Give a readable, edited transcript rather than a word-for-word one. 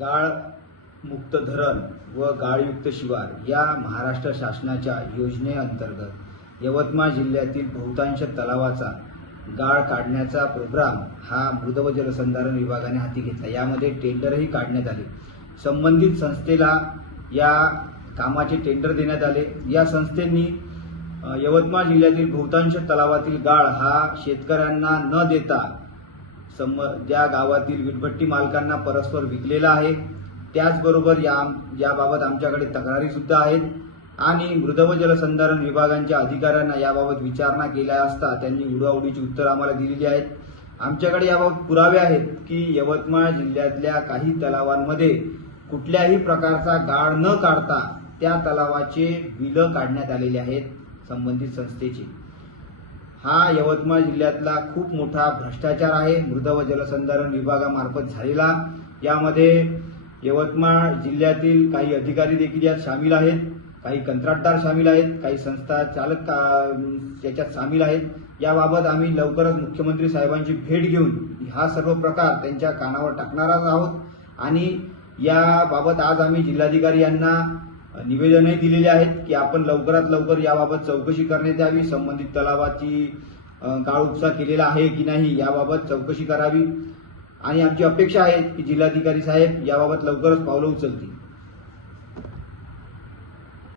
गाळ मुक्त धरण व गाळयुक्त शिवार या महाराष्ट्र शासनाच्या योजनेअंतर्गत यवतमाळ जिल्ह्यातील बहुतांश तलावाचा गाळ काढण्याचा प्रोग्राम हा मृद व जलसंधारण विभागाने हाती घेतला। यामध्ये टेंडरही काढण्यात आले। संबंधित संस्थेला या कामाचे टेंडर देण्यात आले। या संस्थेंनी यवतमाळ जिल्ह्यातील बहुतांश तलावातील गाळ हा शेतकऱ्यांना न देता ज्या गावातील वीटभट्टी मालकांना परस्पर विकलेला आहे। त्याचबरोबर याबाबत आमच्याकडे तक्रारी सुद्धा आहेत आणि मृद व जलसंधारण विभागांच्या अधिकाऱ्यांना याबाबत विचारणा केल्या असता त्यांनी उडवाउडीची उत्तर आम्हाला दिलेली आहेत। आमच्याकडे याबाबत पुरावे आहेत की यवतमाळ जिल्ह्यातल्या काही तलावांमध्ये कुठल्याही प्रकारचा गाळ न काढता त्या तलावाचे बिल काढण्यात आलेले आहेत संबंधित संस्थेचे। हा यवतमाळ जिल्ह्यातला खूप मोठा भ्रष्टाचार आहे मृद व जलसंधारण विभागामार्फत झालेला। यामध्ये यवतमाळ जिल्ह्यातील काही अधिकारी देखील यात सामील आहेत, काही कंत्राटदार सामील आहेत, काही संस्था चालक याच्यात सामील आहेत। याबाबत आम्ही लवकरच मुख्यमंत्री साहेबांची भेट घेऊन हा सर्व प्रकार त्यांच्या कानावर टाकणारच आहोत आणि याबाबत आज आम्ही जिल्हाधिकारी यांना निवेदनही दिलेले आहेत की आपण लवकरात लवकर याबाबत चौकशी करण्यात यावी। संबंधित तलावाची गाळ उपसा केलेला आहे की नाही याबाबत चौकशी करावी आणि आमची अपेक्षा आहे की जिल्हाधिकारी साहेब याबाबत लवकरच पावलं उचलतील।